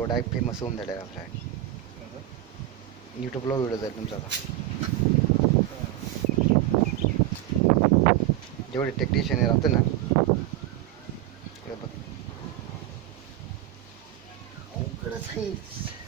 तो direct famous होऊन झाला आपला यूट्यूबला व्हिडिओ जाईल तुमचा जेवढे टेक्निशियन राहते ना अवघडच आहे